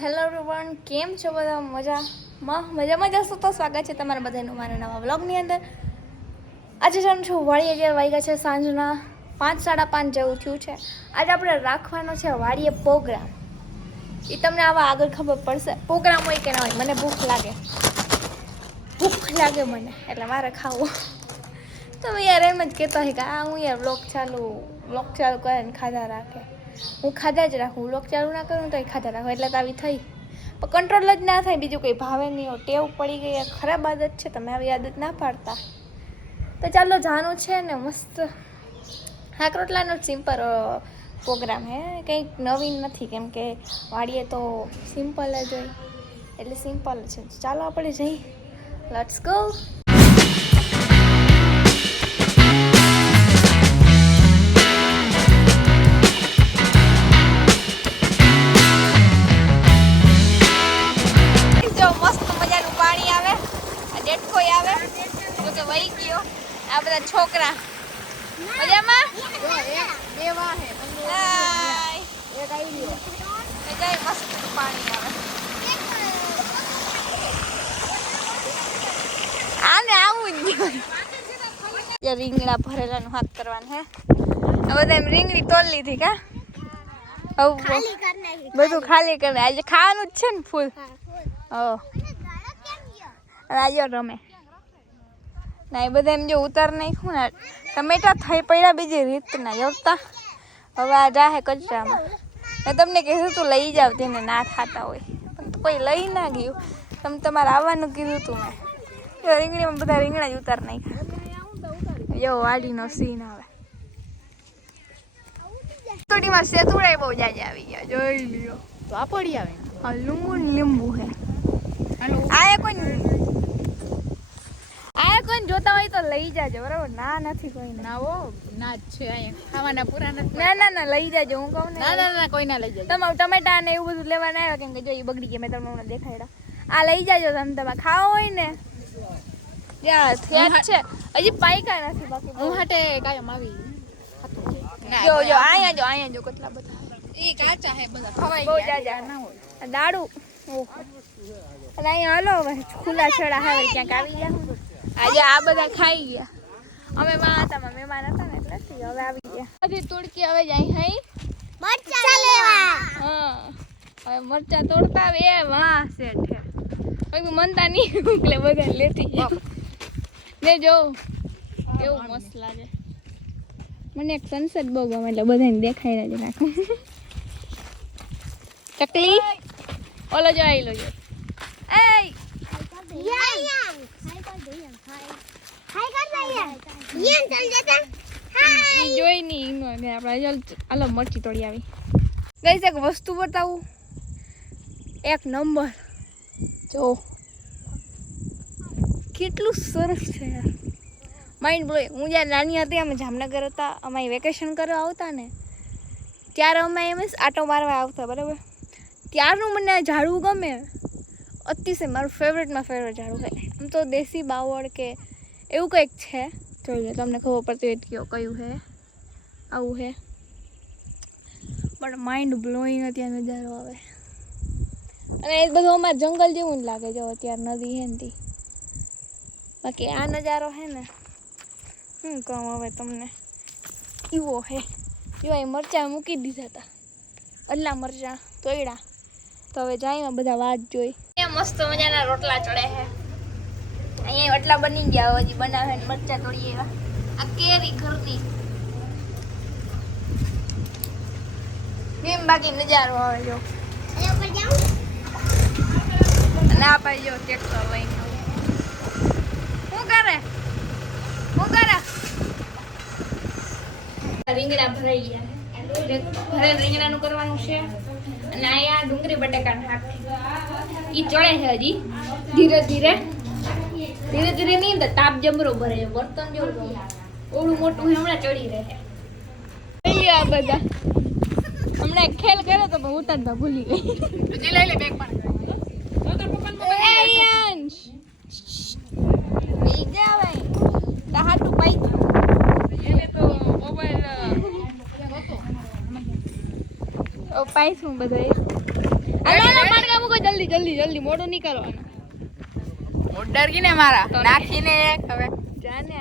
Hello everyone, કેમ છો બધા? મજામાં જશો તો સ્વાગત છે તમારા બધાનું મારા નવા વ્લોગની અંદર. આજે જાણું છું વાડીએ ગયા વાગ્યા છે સાંજના 5:30 જેવું થયું છે. આજે આપણે રાખવાનો છે વાડીએ પ્રોગ્રામ. એ તમને આવા આગળ ખબર પડશે પ્રોગ્રામ હોય કે ના હોય. મને ભૂખ લાગે મને, એટલે મારે ખાવું. તો યાર એમ જ કહેતો હોય કે હું યાર વ્લોગ ચાલુ કરે ને ખાધા રાખે. હું ખાધા જ રાખું, વ્લોગ ચાલુ ના કરું તો ખાધા રાખું, એટલે તો આવી થઈ. પણ કંટ્રોલ જ ના થાય, બીજું કંઈ ભાવે નહીં. ટેવ પડી ગઈ, ખરાબ આદત છે. તમે આવી આદત ના પાડતા. તો ચાલો જાનું છે ને મસ્ત હાક રોટલાનો સિમ્પલ પ્રોગ્રામ હે, કંઈક નવીન નથી. કેમ કે વાડીએ તો સિમ્પલ જ હોય, એટલે સિમ્પલ છે. ચાલો આપણે જઈએ, લેટ્સ ગો. આ બધા છોકરા મજામાં મસ્ત પાણી આવે. આને આવું જ રીંગણા ભરેલાનું હાથ કરવાનું હે. બધા એમ રીંગણી તોલ લીધી કા બધું ખાલી કરી. આજે ખાવાનું જ છે ને ફૂલ. આજે રમે ના એ બધા એમ જો ઉતાર નાખ્યું ને ટમેટા થઈ પડ્યા બીજી રીતના યોગતા. હવે આ જાહે કચરામાં. મેં તમને કીધું તું લઈ જાવ, તેને ના ખાતા હોય પણ કોઈ લઈ ના ગયું. તમે તમારે આવવાનું કીધું તું મેં. રીંગણીમાં બધા રીંગણા જ ઉતાર નાખ્યા. એવો વાડીનો સીન આવે. તોડીમાં સેતુડા બહુ જાજા આવી ગયા, જોઈ લ્યો. તો આ પડી આવે હા, લીંબુ હે. આયા કોઈ જોતા હોય તો લઈ જાજો, બરાબર? ના નથી કોઈ ના હો, ના જ છે અહીંયા ખાવાના પૂરા નથી. ના લઈ જાજો, હું કહું ને. ના કોઈ ના લઈ જાજો. તમે ટમેટા ને એવું બધું લેવા ના આવ્યા, કેમ કે જો એ બગડી ગયા. મેં તમને દેખાડ્યા. આ લઈ જાજો તમે ખાવા હોય ને. યાર છે હજી પાઈકા નથી બાકી. હું હાટે કાયમ આવી જો અહીંયા જો કેટલા બધા. ઈ કાચા હે બધા, ખવાઈ બહુ ગયા. જાજા ના હોય દાડુ. ઓહો, અને અહીંયા હાલો હવે ખુલ્લા છેડા હવે ક્યાંક આવી ગયા. આજે આ બધા ખાઈ ગયા. અમે મહેમાન હતા ને એટલે હવે આવી ગયા. બધી તુડકી હવે જાય હઈ મરચા લેવા. હા, હવે મરચા તોડતા આવે એ વાહ સેઠ હે. કોઈ મનતા નહીં એટલે બધા લેતી જાય ને. જો કેવું મસ્ત લાગે. મને એક સનસેટ બહુ ગમે, એટલે બધાને દેખાઈ જ નાખું. ચકલી ઓલો જો આઈ લો જો. જોઈ નહીં આપણે હાલો મરચી તોડી આવી ગઈ. એક વસ્તુ બતાવું, એક નંબર. જો કેટલું સરસ છે યાર, માઇન્ડ બ્લોઈંગ. હું જ્યારે નાની હતી, અમે જામનગર હતા, અમે વેકેશન કરવા આવતા ને ત્યારે અમે એમ આટો મારવા આવતા, બરાબર? ત્યારનું મને આ ઝાડવું ગમે અતિશય. મારું ફેવરેટ ઝાડવું છે. આમ તો દેશી બાવળ કે એવું કંઈક છે. જોઈ તમને ખબર પડતી હોય કયું છે. આવું છે, પણ માઇન્ડ બ્લોઈંગ અત્યારે નજારો આવે. અને એ બધું અમારે જંગલ જેવું જ લાગે. જો અત્યારે નદી છે ને, બાકી આ નજારો છે ને શું કહું હવે તમને. એવો છે. જો એ મરચાં મૂકી દીધા હતા, એટલા મરચાં તોડ્યા. તો હવે જાય બધા વાત જોઈ. મસ્ત મજાના રોટલા ચડે છે. અહીંયા એટલા બની ગયા, હજી બનાવે ને મરચાં તોડીએ એવા. આ કેરી ઘરની એમ બાકી નજારો આવે. જો ના પાઈ જો ટ્રેક્ટર લઈને શું કરે રીંગણા ભરાઈ ગયા. રીંગણાનું કરવાનું છે. અને અહીંયા ડુંગળી બટાકાનું શાક ઈ ચડે છે હજી ધીરે ધીરે નહીં. તાપ જમરો ભરે, બર્તન જેવું ઓળું મોટું હમણાં ચડી રહે. આ બધા હમણાં ખેલ કર્યો તો ઉતારતા ભૂલી ગઈ. પાઈશું બધા જલ્દી જલ્દી જલ્દી મોડું નહીં કરવાનું. ઓર્ડર કીને મારા નાખીને હવે જાને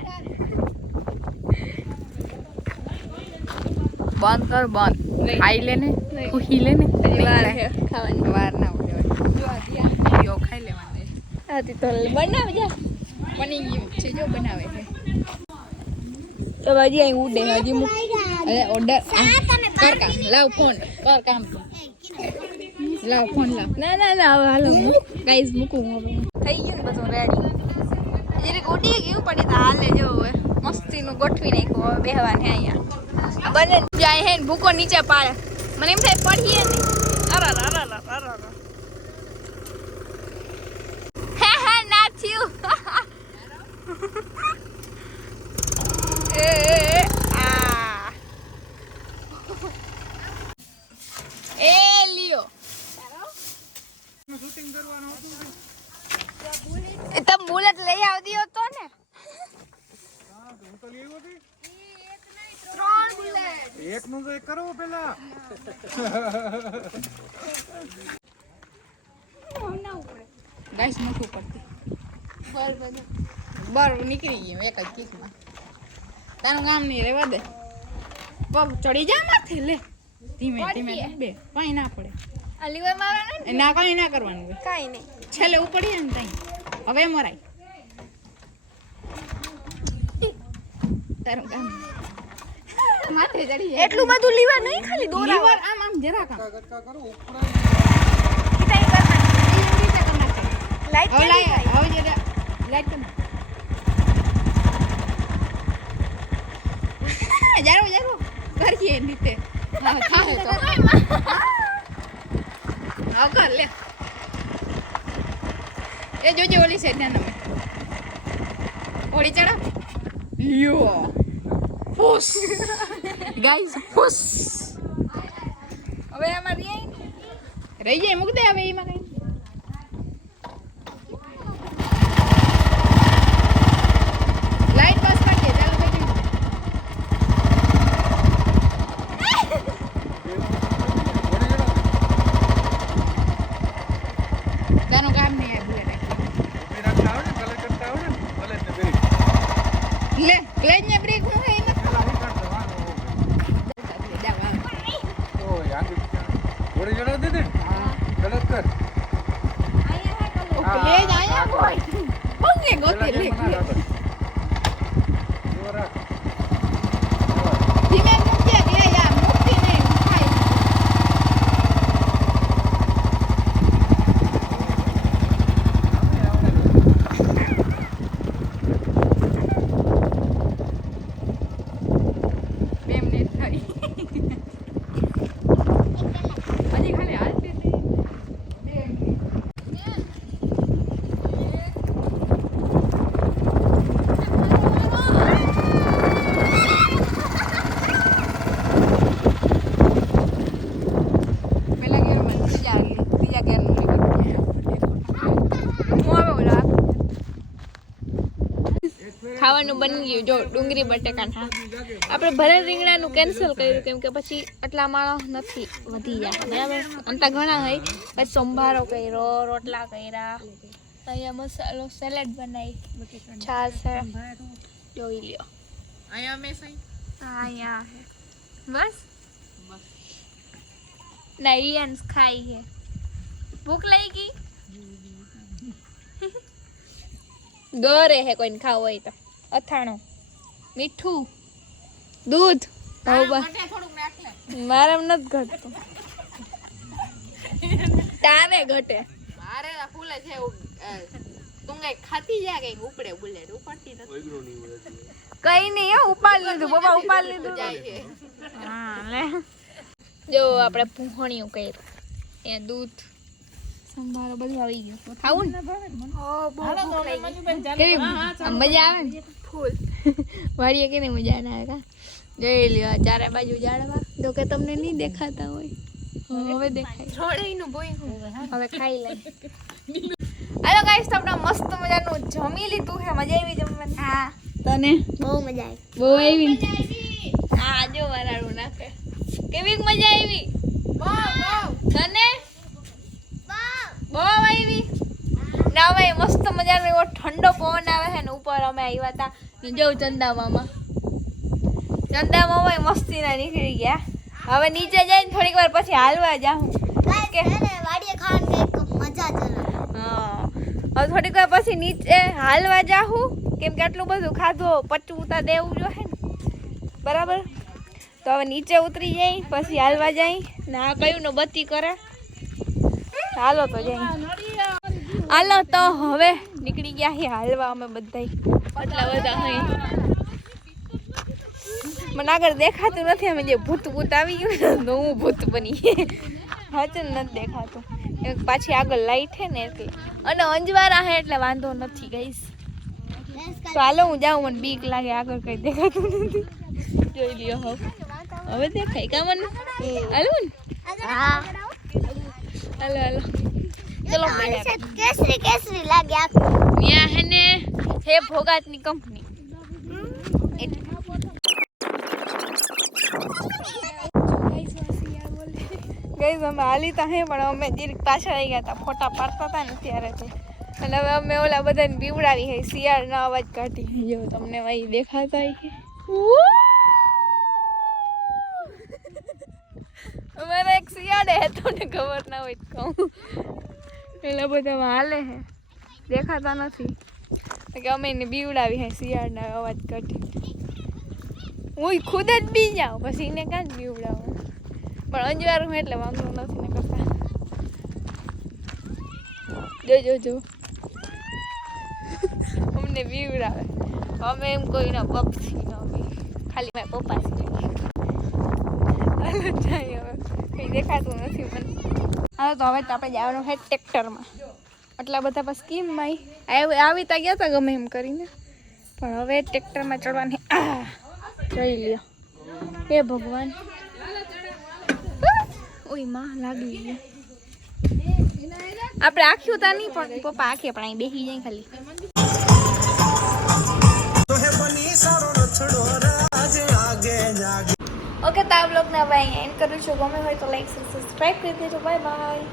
બંધ કર બંધ નહીં. ખાઈ લે ને નહીં. ખુશી લે ને વાર છે ખાવાની. વાર ના હોય જો આ યો ખાઈ લેવાનું આથી તો બનાવ જા. બની ગયું છે જો બનાવે છે તો હજી અહીં ઉડે હજી મૂક. અરે ઓર્ડર કર કામ લાવ ફોન કર કામ લાવ ફોન લાવ ના ના ના હવે હાલો ગાઈઝ મૂકું હવે. થઈ ગયું ને બધું રેડી. જરીક ઉડી ગયું પણ એ તો હાલે જો હવે મસ્તીનું ગોઠવી નાખ્યું હવે બેહવાને અહીંયા. આ બંને જાય હે ને ભૂકો નીચે પાડે. મને એમ થાય પડીએ ને. અરે હે હે ના થયું. આ એ લિયો એ તમે બુલેટ લઈ આવતી હતો ને. ત્રણ બુલેટ. એકનું તો એક કરો પેલા ગાઈસ મૂકવું પડતી બર નીકળી ગયું એક જ કિસમાં તારું કામ નહીં રહેવા દે પગ ચડી જા માથે લે ધીમે ધીમે બે કઈ ના પડે આ લીવર મારવાના ને? ના કઈ ના કરવાનું હોય કાંઈ નહીં. છેલ્લે ઉપડીએ ને તઈ હવે મરાય તારું કામ માથે ચડી જાય એટલું બધું લીવર નહીં ખાલી દોરા. લીવર આમ આમ જરાક આમ ગટકા કરો ઉપડા લાઈટ હવે કેવી થાય? હવે જરા લાઈટ કર જારો જારો કરીએ એ રીતે હા થાય તો હા કર લે એ જોજે ઓલી સાઈડ ના નમે ઓળી ચડા લ્યો ફુસ ગાઈસ ફુસ હવે આમાં રહી જાય મૂક દે હવે એમાં કઈ લાઈટ બસ કાઢીએ ચાલો બેટી તારું કામ નહીં આ ભૂલે રાખતા આવડે કલર કરતા આવડે ને ભલે ને પેલી લે ક્લેજ ને બ્રેક હું હે ને પેલા હી કાઢ દેવાનું ઓ યાર ઘોડે જડા દે ને કલર કર ક્લેજ આયા કોઈ બંને ગોતે લે ધીમે મૂકજે કે યાર મુક્તિ નહીં ખાય બે મિનિટ થઈ હજી ખાલી હાલતી હતી 2 મિનિટ પેલા ગેરમાં ત્રીજા ગેરનું લીવર હું હવે ઓલા ખાવાનું બની ગયું જો ડુંગળી બટેકા હા આપણે ભરેલ રીંગણાનું કેન્સલ કર્યું કેમ કે પછી આટલા માણસ નથી વધી જાય બરાબર અંતા ઘણા હોય પછી સંભારો કર્યો રોટલા કર્યા અહીંયા મસાલો સેલેડ બનાવી છાશ છે જોઈ લ્યો અહીંયા મેં સહી હા અહીંયા છે બસ નારિયન્સ ખાઈ છે ભૂખ લાગી ગરે હે કોઈને ખાવું હોય તો અથાણું મીઠું દૂધ હવે બસ થોડુંક નાખ લે મારા નથી ઘટતું તારે ઘટે મારે આ ફૂલે છે તું કઈ ખાતી જા કઈ ઉપડે બુલેટ ઉપડતી નથી કઈ નહીં હો ઉપાડ લીધું બાબા ઉપાડ લીધું જાય છે હા લે જો આપણે પૂંખણિયું કર્યું એ દૂધ સંભારો બધું આવી ગયું ખાવું ને કેવી મજા આવે ને ફૂલ વાડીએ કેની મજા ના આવે કા જોઈ લ્યો ચારે બાજુ ઝાડવા જો કે તમને નહીં દેખાતા હોય હવે દેખાય હવે ખાઈ લઈ હાલો ગાઈસ તો આપણે મસ્ત મજાનું જમી લીધું છે મજા આવી જમવાની હા તને બહુ મજા આવી બહુ આવી હા જો વરાળું નાખે કેવી મજા આવી તને બહુ આવી ના ભાઈ મસ્ત મજાનો એવો ઠંડો પવન આવે છે ને ઉપર અમે આવ્યા હતા ને જો ચંદામામાં મસ્તીના નીકળી ગયા હવે નીચે જઈને થોડીક વાર પછી હાલવા જાઉં કે વાડીએ ખાવાની કંઈક મજા જ અલગ. હા હવે થોડીક વાર પછી નીચે હાલવા જાઉં કેમ કે આટલું બધું ખાધું પચવું ઉતા દેવું જોઈએ ને બરાબર તો હવે નીચે ઉતરી જાય પછી હાલવા જાય ને આ કયું નો બત્તી કરે હાલો તો જાય હાલો તો હવે નીકળી ગયા છે હાલવા અમે બધાય આટલા બધા અહીં મને આગળ દેખાતું નથી અમે જે ભૂત આવી ગયું ને તો હું ભૂત બની હાચું નથી દેખાતું પાછી આગળ લાઈટ છે ને એટલે અને અંજવારા છે એટલે વાંધો નથી ગઈશ તો હાલો હું જાઉં મને બીક લાગે આગળ કઈ દેખાતું નથી જોઈ લ્યો હવે દેખાય કા મને હાલો ને હા હાલો હાલો ચલો કેસરી કેસરી લાગે આપ ત્યાં હે ને છે ભોગાતની કંપની ગઈ અમે હાલી તા હે પણ અમે જીરીક પાછળ આવી ગયા હતા ફોટા પાડતા હતા ને ત્યારે તે અને હવે અમે ઓલા બધાને બીવડાવી હે શિયાળનો અવાજ કાઢી જો તમને અહીં દેખાતા કે અમારે એક શિયાળે હે તમને ખબર ના હોય તો કહું એટલે બધા હાલે હે દેખાતા નથી કે અમે એને બીવડાવી હે શિયાળના અવાજ કાઢી હું ખુદ જ બી જાઉં પછી એને કાં જ બીવડાવું પણ અંજવારું એટલે વાંધો નથી ને કરતા જો અમને બીવડાવે અમે એમ કોઈના પક્ષી ન હોય ખાલી મારા પપ્પા હાલો જાય હવે કંઈ દેખાતું નથી મને હાલો તો હવે તો આપણે જવાનું છે ટ્રેક્ટરમાં આટલા બધા બસ સ્કીમમાં આવી તા ગયા હતા ગમે એમ કરીને પણ હવે ટ્રેક્ટરમાં ચડવાની જોઈ લ્યો હે ભગવાન ઓય માં લાગી ગયું આપણે આખ્યું તા નહીં પણ પપ્પા આખી પણ અહીં બેસી જાય ખાલી ઓકે તો આ બ્લોગને હવે અહીં એન્ડ કરું છું ગમે હોય તો લાઈક સબસ્ક્રાઈબ કરી દેજો બાય બાય